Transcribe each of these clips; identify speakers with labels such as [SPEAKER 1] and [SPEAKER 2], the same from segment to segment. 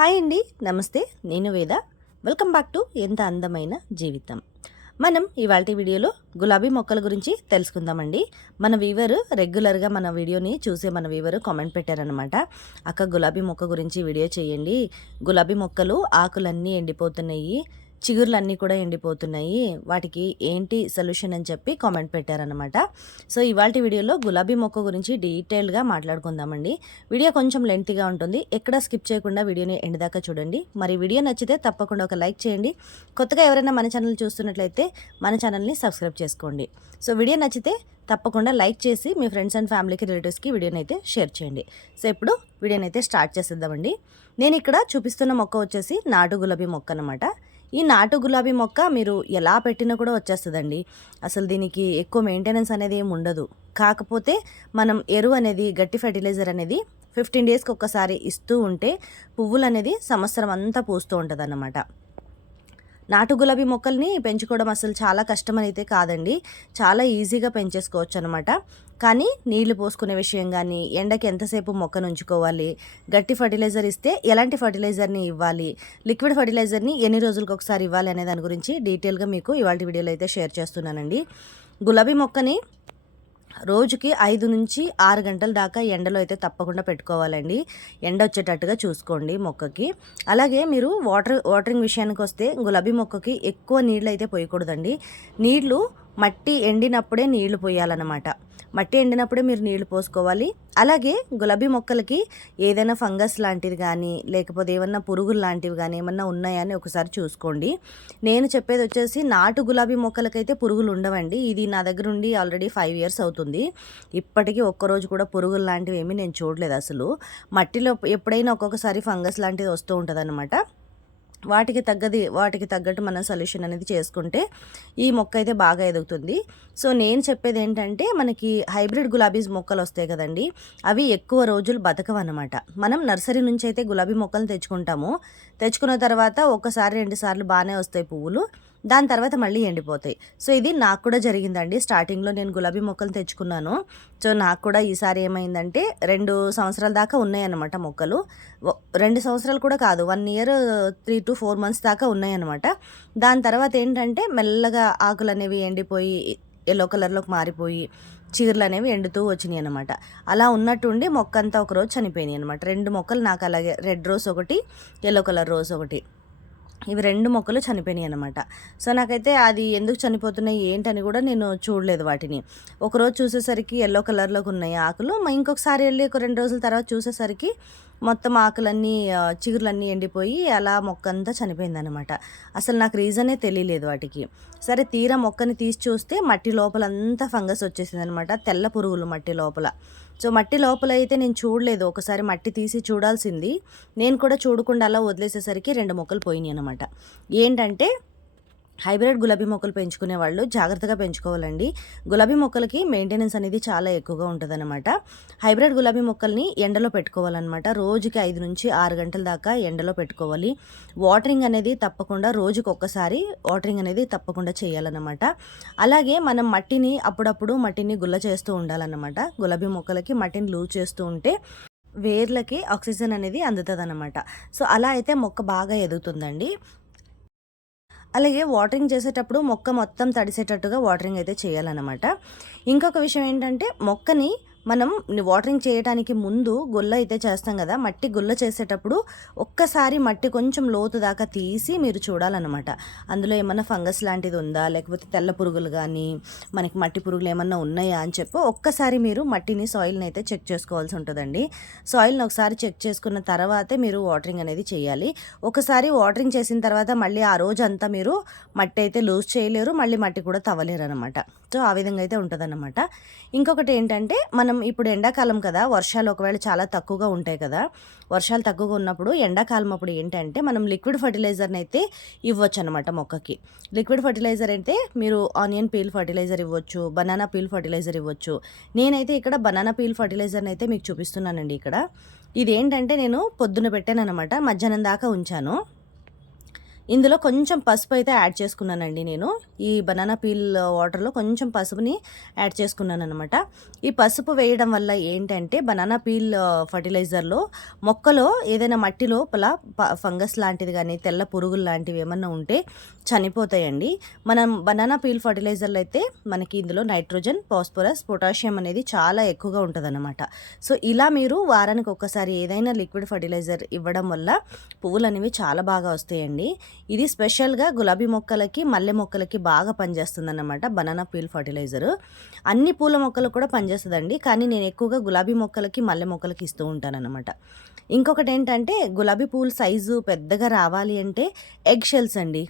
[SPEAKER 1] Hi అండి నమస్తే. నేను వేద. వెల్కమ్ బ్యాక్ టు ఎంత అందమైన జీవితం. మనం ఇవాళ వీడియోలో గులాబీ మొక్కల గురించి తెలుసుకుందామండి. మన వీవరు రెగ్యులర్గా మన వీడియోని చూసే మన వీవర్ కామెంట్ పెట్టారనమాట అక్క గులాబీ మొక్క గురించి వీడియో చేయండి. గులాబీ మొక్కలు ఆకులన్నీ ఎండిపోతున్నాయి. చిగుర్లన్నీ కూడా ఎండిపోతున్నాయి. వాటికి ఏంటి సొల్యూషన్ అని చెప్పి కామెంట్ పెట్టారనమాట సో ఇవాళ వీడియోలో గులాబీ మొక్క గురించి డీటెయిల్గా మాట్లాడుకుందామండి. వీడియో కొంచెం లెంతీగా ఉంటుంది. ఎక్కడ స్కిప్ చేయకుండా వీడియోని ఎండిదాకా చూడండి. మరి వీడియో నచ్చితే తప్పకుండా ఒక లైక్ చేయండి. కొత్తగా ఎవరైనా మన ఛానల్ చూస్తున్నట్లయితే మన ఛానల్ని సబ్స్క్రైబ్ చేసుకోండి. సో వీడియో నచ్చితే తప్పకుండా లైక్ చేసి మీ ఫ్రెండ్స్ అండ్ ఫ్యామిలీకి రిలేటివ్స్కి వీడియోని అయితే షేర్ చేయండి. సో ఇప్పుడు వీడియోని అయితే స్టార్ట్ చేసేద్దామండి. నేను ఇక్కడ చూపిస్తున్న మొక్క వచ్చేసి నాటు గులాబీ మొక్క అనమాట ఈ నాటు గులాబీ మొక్క మీరు ఎలా పెట్టినా కూడా వచ్చేస్తుందండి. అసలు దీనికి ఎక్కువ మెయింటెనెన్స్ అనేది ఏమి ఉండదు. కాకపోతే మనం ఎరువు అనేది గట్టి ఫెర్టిలైజర్ అనేది ఫిఫ్టీన్ డేస్కి ఒక్కసారి ఇస్తూ ఉంటే పువ్వులు అనేది సంవత్సరం అంతా పూస్తూ ఉంటుంది అన్నమాట నాటు గులాబీ మొక్కల్ని పెంచుకోవడం అసలు చాలా కష్టం అయితే కాదండి. చాలా ఈజీగా పెంచేసుకోవచ్చు అనమాట కానీ నీళ్ళు పోసుకునే విషయం కానీ ఎండకి ఎంతసేపు మొక్కను ఉంచుకోవాలి గట్టి ఫర్టిలైజర్ ఇస్తే ఎలాంటి ఫర్టిలైజర్ని ఇవ్వాలి లిక్విడ్ ఫర్టిలైజర్ని ఎన్ని రోజులకు ఒకసారి ఇవ్వాలి అనే దాని గురించి డీటెయిల్గా మీకు ఇవాళ వీడియోలో అయితే షేర్ చేస్తున్నానండి. గులాబీ మొక్కని రోజుకి ఐదు నుంచి ఆరు గంటల దాకా ఎండలో అయితే తప్పకుండా పెట్టుకోవాలండి. ఎండ వచ్చేటట్టుగా చూసుకోండి మొక్కకి. అలాగే మీరు వాటర్ వాటరింగ్ విషయానికి వస్తే గులాబీ మొక్కకి ఎక్కువ నీళ్ళు అయితే పోయకూడదండి. నీళ్ళు మట్టి ఎండినప్పుడే నీళ్ళు పోయాలన్నమాట. మట్టి ఎండినప్పుడే మీరు నీళ్ళు పోసుకోవాలి. అలాగే గులాబీ మొక్కలకి ఏదైనా ఫంగస్ లాంటిది కానీ లేకపోతే ఏమన్నా పురుగులు లాంటివి కానీ ఏమన్నా అని ఒకసారి చూసుకోండి. నేను చెప్పేది వచ్చేసి నాటు గులాబీ మొక్కలకైతే పురుగులు ఉండవండి. ఇది నా దగ్గర ఉండి ఆల్రెడీ ఫైవ్ ఇయర్స్ అవుతుంది. ఇప్పటికీ ఒక్కరోజు కూడా పురుగులు లాంటివి ఏమీ నేను చూడలేదు అసలు. మట్టిలో ఎప్పుడైనా ఒక్కొక్కసారి ఫంగస్ లాంటిది వస్తూ ఉంటుంది వాటికి తగ్గది వాటికి తగ్గట్టు మనం సొల్యూషన్ అనేది చేసుకుంటే ఈ మొక్క అయితే బాగా ఎదుగుతుంది. సో నేను చెప్పేది ఏంటంటే మనకి హైబ్రిడ్ గులాబీస్ మొక్కలు వస్తాయి కదండి అవి ఎక్కువ రోజులు బతకవన్నమాట. మనం నర్సరీ నుంచి అయితే గులాబీ మొక్కలు తెచ్చుకుంటాము. తెచ్చుకున్న తర్వాత ఒకసారి రెండు సార్లు బాగానే వస్తాయి పువ్వులు. దాని తర్వాత మళ్ళీ ఎండిపోతాయి. సో ఇది నాకు కూడా జరిగిందండి. స్టార్టింగ్లో నేను గులాబీ మొక్కలు తెచ్చుకున్నాను. సో నాకు కూడా ఈసారి ఏమైందంటే రెండు సంవత్సరాల దాకా ఉన్నాయన్నమాట మొక్కలు. రెండు సంవత్సరాలు కూడా కాదు one year three to four months దాకా ఉన్నాయన్నమాట. దాని తర్వాత ఏంటంటే మెల్లగా ఆకులు అనేవి ఎండిపోయి ఎల్లో కలర్లోకి మారిపోయి చీరలు అనేవి ఎండుతూ వచ్చినాయి అనమాట అలా ఉన్నట్టుండి మొక్క అంతా ఒకరోజు చనిపోయినాయి అనమాట రెండు మొక్కలు నాకు అలాగే రెడ్ రోజ్ ఒకటి ఎల్లో కలర్ రోజ్ ఒకటి. ఇవి రెండు మొక్కలు చనిపోయినాయి అనమాట సో నాకైతే అది ఎందుకు చనిపోతున్నాయి ఏంటని కూడా నేను చూడలేదు వాటిని. ఒకరోజు చూసేసరికి ఎల్లో కలర్లోకి ఉన్నాయి ఆకులు. ఇంకొకసారి వెళ్ళి ఒక రెండు రోజుల తర్వాత చూసేసరికి మొత్తం ఆకులన్నీ చిగురులన్నీ ఎండిపోయి అలా మొక్క అంతా చనిపోయిందనమాట అసలు నాకు రీజనే తెలియలేదు వాటికి. సరే తీరా మొక్కని తీసి చూస్తే మట్టి లోపలంతా ఫంగస్ వచ్చేసింది అనమాట తెల్ల పురుగులు మట్టి లోపల. సో మట్టి లోపల అయితే నేను చూడలేదు. ఒకసారి మట్టి తీసి చూడాల్సింది. నేను కూడా చూడకుండా అలా వదిలేసేసరికి రెండు మొక్కలు పోయినాయి అనమాట ఏంటంటే హైబ్రిడ్ గులాబీ మొక్కలు పెంచుకునే వాళ్ళు జాగ్రత్తగా పెంచుకోవాలండి. గులాబీ మొక్కలకి మెయింటెనెన్స్ అనేది చాలా ఎక్కువగా ఉంటుందన్నమాట. హైబ్రిడ్ గులాబీ మొక్కల్ని ఎండలో పెట్టుకోవాలన్నమాట. రోజుకి ఐదు నుంచి ఆరు గంటల దాకా ఎండలో పెట్టుకోవాలి. వాటరింగ్ అనేది తప్పకుండా రోజుకి ఒక్కసారి వాటరింగ్ అనేది తప్పకుండా చేయాలన్నమాట. అలాగే మనం మట్టిని అప్పుడప్పుడు మట్టిని గుల్ల చేస్తూ ఉండాలన్నమాట. గులాబీ మొక్కలకి మట్టిని లూజ్ చేస్తూ ఉంటే వేర్లకి ఆక్సిజన్ అనేది అందుతుంది అనమాట సో అలా అయితే మొక్క బాగా ఎదుగుతుందండి. అలాగే వాటరింగ్ చేసేటప్పుడు మొక్క మొత్తం తడిసేటట్టుగా వాటరింగ్ అయితే చేయాలన్నమాట. ఇంకొక విషయం ఏంటంటే మొక్కని మనం వాటరింగ్ చేయడానికి ముందు గుల్ల అయితే చేస్తాం కదా మట్టి గుల్ల చేసేటప్పుడు ఒక్కసారి మట్టి కొంచెం లోతు దాకా తీసి మీరు చూడాలన్నమాట. అందులో ఏమన్నా ఫంగస్ లాంటిది ఉందా? లేకపోతే తెల్ల పురుగులు కానీ మనకి మట్టి పురుగులు ఏమన్నా ఉన్నాయా అని చెప్పి ఒక్కసారి మీరు మట్టిని సాయిల్ని అయితే చెక్ చేసుకోవాల్సి ఉంటుందండి. సాయిల్ని ఒకసారి చెక్ చేసుకున్న తర్వాతే మీరు వాటరింగ్ అనేది చేయాలి. ఒకసారి వాటరింగ్ చేసిన తర్వాత మళ్ళీ ఆ రోజు అంతా మీరు మట్టి అయితే లూజ్ చేయలేరు మళ్ళీ మట్టి కూడా తవ్వలేరు అనమాట సో ఆ విధంగా అయితే ఉంటుందన్నమాట. ఇంకొకటి ఏంటంటే మనం మనం ఇప్పుడు ఎండాకాలం కదా వర్షాలు ఒకవేళ చాలా తక్కువగా ఉంటాయి కదా వర్షాలు తక్కువగా ఉన్నప్పుడు ఎండాకాలం అప్పుడు ఏంటంటే మనం లిక్విడ్ ఫర్టిలైజర్ని అయితే ఇవ్వచ్చు అనమాట మొక్కకి. లిక్విడ్ ఫర్టిలైజర్ అంటే మీరు ఆనియన్ పీల్ ఫర్టిలైజర్ ఇవ్వచ్చు బనానా పీల్ ఫర్టిలైజర్ ఇవ్వచ్చు. నేనైతే ఇక్కడ బనానా పీల్ ఫర్టిలైజర్ని అయితే మీకు చూపిస్తున్నానండి ఇక్కడ. ఇదేంటంటే నేను పొద్దున పెట్టాను అనమాట మధ్యాహ్నం దాకా ఉంచాను. ఇందులో కొంచెం పసుపు అయితే యాడ్ చేసుకున్నానండి నేను. ఈ బనానా పీల్ వాటర్లో కొంచెం పసుపుని యాడ్ చేసుకున్నాను అనమాట ఈ పసుపు వేయడం వల్ల ఏంటంటే బనానా పీల్ ఫర్టిలైజర్లో మొక్కలో ఏదైనా మట్టి లోపల ఫంగస్ లాంటిది కానీ తెల్ల పురుగులు లాంటివి ఏమన్నా ఉంటే చనిపోతాయండి. మనం బనానా పీల్ ఫర్టిలైజర్లు అయితే మనకి ఇందులో నైట్రోజన్ ఫాస్ఫరస్ పొటాషియం అనేది చాలా ఎక్కువగా ఉంటుందన్నమాట. సో ఇలా మీరు వారానికి ఒక్కసారి ఏదైనా లిక్విడ్ ఫర్టిలైజర్ ఇవ్వడం వల్ల పువ్వులు అనేవి చాలా బాగా వస్తాయండి. ఇది స్పెషల్గా గులాబీ మొక్కలకి మల్లె మొక్కలకి బాగా పనిచేస్తుంది అనమాట బనానా పీల్ ఫర్టిలైజర్. అన్ని పూల మొక్కలు కూడా పనిచేస్తుందండి. కానీ నేను ఎక్కువగా గులాబీ మొక్కలకి మల్లె మొక్కలకి ఇస్తూ ఉంటానన్నమాట. ఇంకొకటి ఏంటంటే గులాబీ పూల సైజు పెద్దగా రావాలి అంటే ఎగ్ షెల్స్ అండి.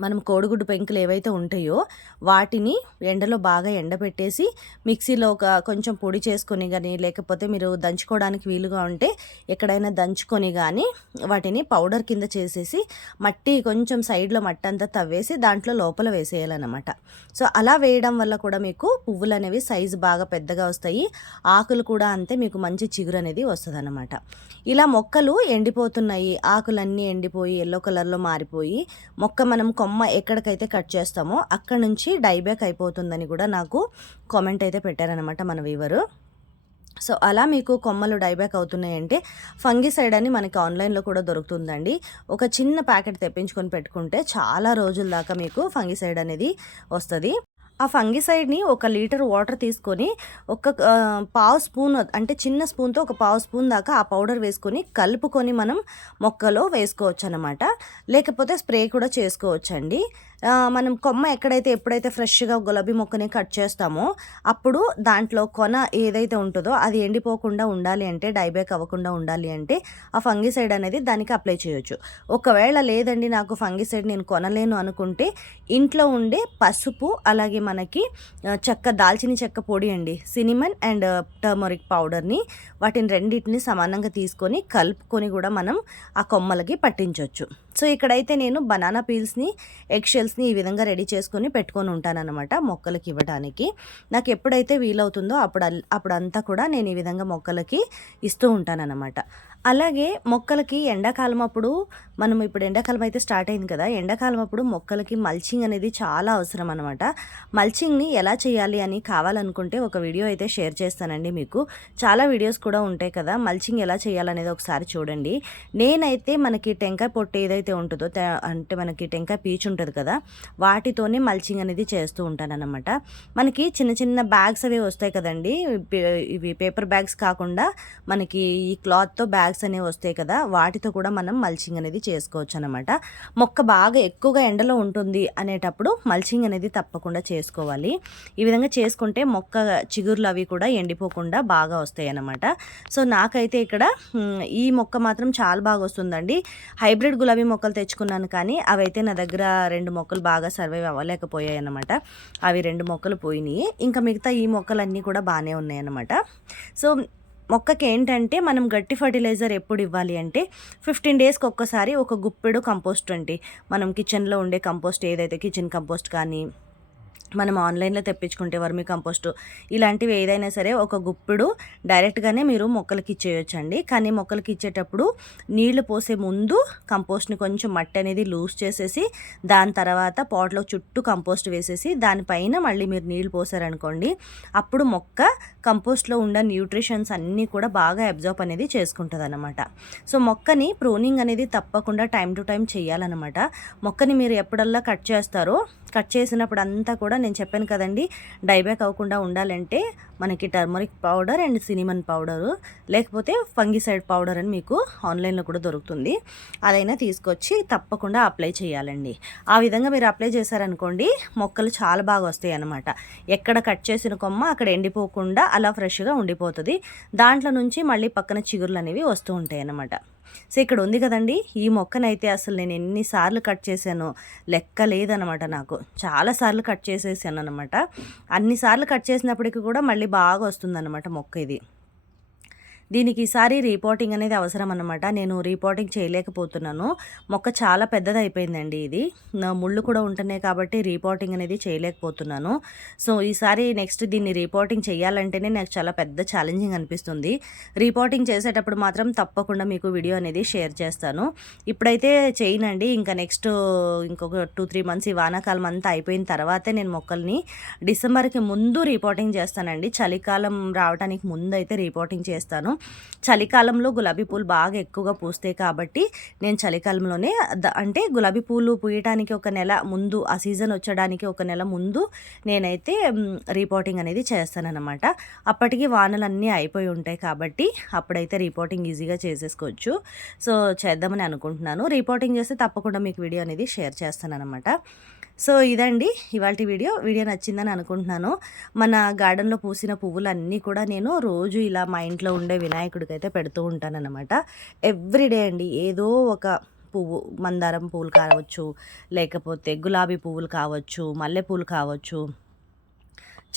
[SPEAKER 1] మనం కోడిగుడ్డు పెంకులు ఏవైతే ఉంటాయో వాటిని ఎండలో బాగా ఎండబెట్టేసి మిక్సీలో ఒక కొంచెం పొడి చేసుకొని కానీ లేకపోతే మీరు దంచుకోవడానికి వీలుగా ఉంటే ఎక్కడైనా దంచుకొని కానీ వాటిని పౌడర్ కింద చేసేసి మట్టి కొంచెం సైడ్లో మట్టి అంతా తవ్వేసి దాంట్లో లోపల వేసేయాలన్నమాట. సో అలా వేయడం వల్ల కూడా మీకు పువ్వులు అనేవి సైజు బాగా పెద్దగా వస్తాయి. ఆకులు కూడా అంతే మీకు మంచి చిగురు అనేది వస్తుంది అనమాట ఇలా మొక్కలు ఎండిపోతున్నాయి. ఆకులన్నీ ఎండిపోయి ఎల్లో కలర్లో మారిపోయి మొక్క మనం కొమ్మ ఎక్కడికైతే కట్ చేస్తామో అక్కడ నుంచి డైబ్యాక్ అయిపోతుందని కూడా నాకు కామెంట్ అయితే పెట్టారనమాట మన వీవరు. సో అలా మీకు కొమ్మలు డైబ్యాక్ అవుతున్నాయంటే ఫంగిసైడ్ అని మనకి ఆన్లైన్లో కూడా దొరుకుతుందండి. ఒక చిన్న ప్యాకెట్ తెప్పించుకొని పెట్టుకుంటే చాలా రోజుల దాకా మీకు ఫంగిసైడ్ అనేది వస్తుంది. ఆ ఫంగిసైడ్ని ఒక లీటర్ వాటర్ తీసుకొని ఒక పావు స్పూన్ అంటే చిన్న స్పూన్తో ఒక పావు స్పూన్ దాకా ఆ పౌడర్ వేసుకొని కలుపుకొని మనం మొక్కలో వేసుకోవచ్చు అనమాట లేకపోతే స్ప్రే కూడా చేసుకోవచ్చండి. మనం కొమ్మ ఎక్కడైతే ఎప్పుడైతే ఫ్రెష్గా గులాబీ మొక్కని కట్ చేస్తామో అప్పుడు దాంట్లో కొన ఏదైతే ఉంటుందో అది ఎండిపోకుండా ఉండాలి అంటే డైబ్యాక్ అవ్వకుండా ఉండాలి అంటే ఆ ఫంగిసైడ్ అనేది దానికి అప్లై చేయొచ్చు. ఒకవేళ లేదండి నాకు ఫంగిసైడ్ నేను కొనలేను అనుకుంటే ఇంట్లో ఉండే పసుపు అలాగే మనకి చెక్క దాల్చిన చెక్క పొడి అండి సినిమన్ అండ్ టర్మరిక్ పౌడర్ని వాటిని రెండింటిని సమానంగా తీసుకొని కలుపుకొని కూడా మనం ఆ కొమ్మలకి పట్టించవచ్చు సో ఇక్కడైతే నేను బనానా పీల్స్ని ఎగ్ షెల్స్ని ఈ విధంగా రెడీ చేసుకొని పెట్టుకొని ఉంటానన్నమాట మొక్కలకి ఇవ్వడానికి నాకు ఎప్పుడైతే వీలవుతుందో అప్పుడు అప్పుడంతా కూడా నేను ఈ విధంగా మొక్కలకి ఇస్తూ ఉంటానన్నమాట. అలాగే మొక్కలకి ఎండాకాలం అప్పుడు మనం ఇప్పుడు ఎండాకాలం అయితే స్టార్ట్ అయింది కదా ఎండాకాలం అప్పుడు మొక్కలకి మల్చింగ్ అనేది చాలా అవసరం అనమాట మల్చింగ్ని ఎలా చేయాలి అని కావాలనుకుంటే ఒక వీడియో అయితే షేర్ చేస్తానండి మీకు. చాలా వీడియోస్ కూడా ఉంటాయి కదా మల్చింగ్ ఎలా చేయాలనేది ఒకసారి చూడండి. నేనైతే మనకి టెంకాయ పొట్టు ఏదైతే ఉంటుందో అంటే మనకి టెంకాయ పీచు ఉంటుంది కదా వాటితోనే మల్చింగ్ అనేది చేస్తూ ఉంటానన్నమాట. మనకి చిన్న చిన్న బ్యాగ్స్ అవి వస్తాయి కదండి ఇవి పేపర్ బ్యాగ్స్ కాకుండా మనకి ఈ క్లాత్తో బ్యాగ్స్ బ్యాగ్స్ అనేవి వస్తాయి కదా వాటితో కూడా మనం మల్చింగ్ అనేది చేసుకోవచ్చు అనమాట మొక్క బాగా ఎక్కువగా ఎండలో ఉంటుంది అనేటప్పుడు మల్చింగ్ అనేది తప్పకుండా చేసుకోవాలి. ఈ విధంగా చేసుకుంటే మొక్క చిగుర్లు అవి కూడా ఎండిపోకుండా బాగా వస్తాయి అన్నమాట సో నాకైతే ఇక్కడ ఈ మొక్క మాత్రం చాలా బాగా వస్తుందండి. హైబ్రిడ్ గులాబీ మొక్కలు తెచ్చుకున్నాను కానీ అవైతే నా దగ్గర రెండు మొక్కలు బాగా సర్వైవ్ అవ్వలేకపోయాయి అనమాట అవి రెండు మొక్కలు పోయినాయి. ఇంకా మిగతా ఈ మొక్కలన్నీ కూడా బాగానే ఉన్నాయన్నమాట సో మొక్కకి ఏంటంటే మనం గట్టి ఫర్టిలైజర్ ఎప్పుడు ఇవ్వాలి అంటే ఫిఫ్టీన్ డేస్కి ఒక్కసారి ఒక గుప్పెడు కంపోస్ట్ అండి. మనం కిచెన్లో ఉండే కంపోస్ట్ ఏదైతే కిచెన్ కంపోస్ట్ కానీ మనం ఆన్లైన్లో తెప్పించుకుంటే వర్మి కంపోస్టు ఇలాంటివి ఏదైనా సరే ఒక గుప్పుడు డైరెక్ట్గానే మీరు మొక్కలకి ఇచ్చేయొచ్చండి. కానీ మొక్కలకి ఇచ్చేటప్పుడు నీళ్ళు పోసే ముందు కంపోస్ట్ని కొంచెం మట్టి అనేది లూజ్ చేసేసి దాని తర్వాత పాట్లో చుట్టూ కంపోస్ట్ వేసేసి దానిపైన మళ్ళీ మీరు నీళ్ళు పోసారనుకోండి అప్పుడు మొక్క కంపోస్ట్లో ఉన్న న్యూట్రిషన్స్ అన్నీ కూడా బాగా అబ్జర్వ్ అనేది చేసుకుంటుంది అనమాట సో మొక్కని ప్రూనింగ్ అనేది తప్పకుండా టైం టు టైం చేయాలన్నమాట. మొక్కని మీరు ఎప్పుడల్లా కట్ చేస్తారో కట్ చేసినప్పుడు అంతా కూడా నేను చెప్పాను కదండి డైబ్యాక్ అవ్వకుండా ఉండాలంటే మనకి turmeric powder and cinnamon powder లేకపోతే ఫంగిసైడ్ పౌడర్ అని మీకు ఆన్లైన్లో కూడా దొరుకుతుంది. అదైనా తీసుకొచ్చి తప్పకుండా అప్లై చేయాలండి. ఆ విధంగా మీరు అప్లై చేశారనుకోండి మొక్కలు చాలా బాగా వస్తాయి అనమాట ఎక్కడ కట్ చేసిన కొమ్మ అక్కడ ఎండిపోకుండా అలా ఫ్రెష్గా ఉండిపోతుంది. దాంట్లో నుంచి మళ్ళీ పక్కన చిగురులు అనేవి వస్తూ ఉంటాయి అన్నమాట. సో ఇక్కడ ఉంది కదండి ఈ మొక్కనైతే అసలు నేను ఎన్నిసార్లు కట్ చేశానో లెక్క లేదనమాట నాకు. చాలాసార్లు కట్ చేసేసాను అనమాట అన్నిసార్లు కట్ చేసినప్పటికీ కూడా మళ్ళీ బాగా వస్తుందన్నమాట మొక్క ఇది. దీనికి ఈసారి రీపోర్టింగ్ అనేది అవసరం అనమాట నేను రీపోర్టింగ్ చేయలేకపోతున్నాను. మొక్క చాలా పెద్దది అయిపోయిందండి ఇది. నా ముళ్ళు కూడా ఉంటున్నాయి కాబట్టి రీపోర్టింగ్ అనేది చేయలేకపోతున్నాను. సో ఈసారి నెక్స్ట్ దీన్ని రీపోర్టింగ్ చేయాలంటేనే నాకు చాలా పెద్ద ఛాలెంజింగ్ అనిపిస్తుంది. రీపోర్టింగ్ చేసేటప్పుడు మాత్రం తప్పకుండా మీకు వీడియో అనేది షేర్ చేస్తాను. ఇప్పుడైతే చేయనండి. ఇంకా నెక్స్ట్ ఇంకొక టూ త్రీ మంత్స్ ఈ వానాకాలం అంతా అయిపోయిన తర్వాతే నేను మొక్కల్ని డిసెంబర్కి ముందు రిపోర్టింగ్ చేస్తానండి. చలికాలం రావడానికి ముందు అయితే రిపోర్టింగ్ చేస్తాను. చలికాలంలో గులాబీ పూలు బాగా ఎక్కువగా పూస్తాయి కాబట్టి నేను చలికాలంలోనే అంటే గులాబీ పూలు పూయటానికి ఒక నెల ముందు ఆ సీజన్ వచ్చడానికి ఒక నెల ముందు నేనైతే రిపోర్టింగ్ అనేది చేస్తానన్నమాట. అప్పటికి వానలు అన్నీ అయిపోయి ఉంటాయి కాబట్టి అప్పుడైతే రిపోర్టింగ్ ఈజీగా చేసేసుకోవచ్చు. సో చేద్దామని అనుకుంటున్నాను. రిపోర్టింగ్ చేస్తే తప్పకుండా మీకు వీడియో అనేది షేర్ చేస్తానన్నమాట. సో ఇదండి ఇవాళ వీడియో. వీడియో నచ్చిందని అనుకుంటున్నాను. మన గార్డెన్లో పూసిన పువ్వులన్నీ కూడా నేను రోజు ఇలా మా ఇంట్లో ఉండే వినాయకుడికి అయితే పెడుతూ ఉంటానన్నమాట. ఎవ్రీడే అండి ఏదో ఒక పువ్వు మందారం పువ్వులు కావచ్చు లేకపోతే గులాబీ పువ్వులు కావచ్చు మల్లెపూలు కావచ్చు.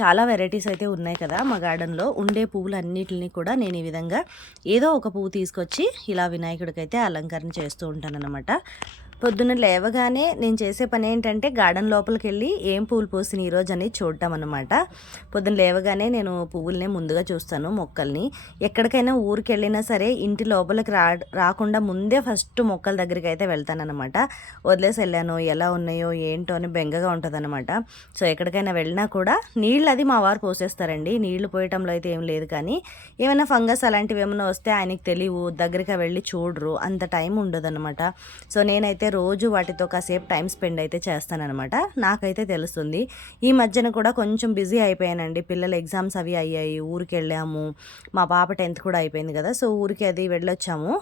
[SPEAKER 1] చాలా వెరైటీస్ అయితే ఉన్నాయి కదా మా గార్డెన్లో. ఉండే పువ్వులు అన్నిటిని కూడా నేను ఈ విధంగా ఏదో ఒక పువ్వు తీసుకొచ్చి ఇలా వినాయకుడికి అయితే అలంకరణ చేస్తూ ఉంటానన్నమాట. పొద్దున్న లేవగానే నేను చేసే పని ఏంటంటే గార్డెన్ లోపలికి వెళ్ళి ఏం పువ్వులు పోసిన ఈరోజు అనేది చూడటం అనమాట పొద్దున్న లేవగానే నేను పువ్వులనే ముందుగా చూస్తాను మొక్కల్ని. ఎక్కడికైనా ఊరికి వెళ్ళినా సరే ఇంటి లోపలికి రా రాకుండా ముందే ఫస్ట్ మొక్కల దగ్గరికి అయితే వెళ్తానమాట వదిలేసి వెళ్ళాను ఎలా ఉన్నాయో ఏంటో అని బెంగగా ఉంటుందన్నమాట. సో ఎక్కడికైనా వెళ్ళినా కూడా నీళ్ళు అది మా వారు పోసేస్తారండి. నీళ్ళు పోయటంలో అయితే ఏం లేదు కానీ ఏమైనా ఫంగస్ అలాంటివి ఏమైనా వస్తే ఆయనకి తెలియవు దగ్గరికి వెళ్ళి చూడరు అంత టైం ఉండదు సో నేనైతే రోజు వాటితో కాసేపు టైం స్పెండ్ అయితే చేస్తానన్నమాట. నాకైతే తెలుస్తుంది. ఈ మధ్యన కూడా కొంచెం బిజీ అయిపోయానండి. పిల్లల ఎగ్జామ్స్ అవి అయ్యాయి. ఊరికి వెళ్ళాము. మా పాప టెన్త్ కూడా అయిపోయింది కదా సో ఊరికి అది వెళ్ళొచ్చాము.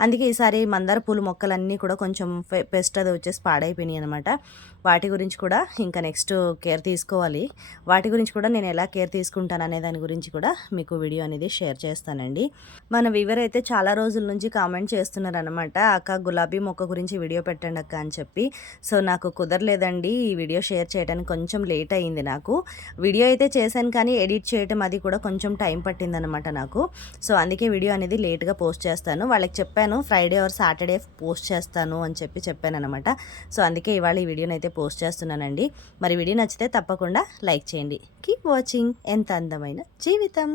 [SPEAKER 1] అందుకే ఈసారి మందార పూల మొక్కలన్నీ కూడా కొంచెం పెస్ట్ అది వచ్చేసి పాడైపోయినాయి అనమాట వాటి గురించి కూడా ఇంకా నెక్స్ట్ కేర్ తీసుకోవాలి. వాటి గురించి కూడా నేను ఎలా కేర్ తీసుకుంటాను అనే దాని గురించి కూడా మీకు వీడియో అనేది షేర్ చేస్తానండి. మన వివర్ అయితే చాలా రోజుల నుంచి కామెంట్ చేస్తున్నారు అనమాట అక్క గులాబీ మొక్క గురించి వీడియో పెట్టండి అక్క అని చెప్పి. సో నాకు కుదరలేదండి ఈ వీడియో షేర్ చేయడానికి కొంచెం లేట్ అయింది నాకు. వీడియో అయితే చేశాను కానీ ఎడిట్ చేయటం అది కూడా కొంచెం టైం పట్టిందనమాట నాకు. సో అందుకే వీడియో అనేది లేట్గా పోస్ట్ చేస్తాను. వాళ్ళకి చెప్పాను ఫ్రైడే ఆర్ సాటర్డే పోస్ట్ చేస్తాను అని చెప్పి చెప్పాను అనమాట సో అందుకే ఇవాళ ఈ వీడియోని అయితే పోస్ట్ చేస్తున్నానండి. మరి వీడియో నచ్చితే తప్పకుండా లైక్ చేయండి. Keep watching. ఎంత అందమైన జీవితం.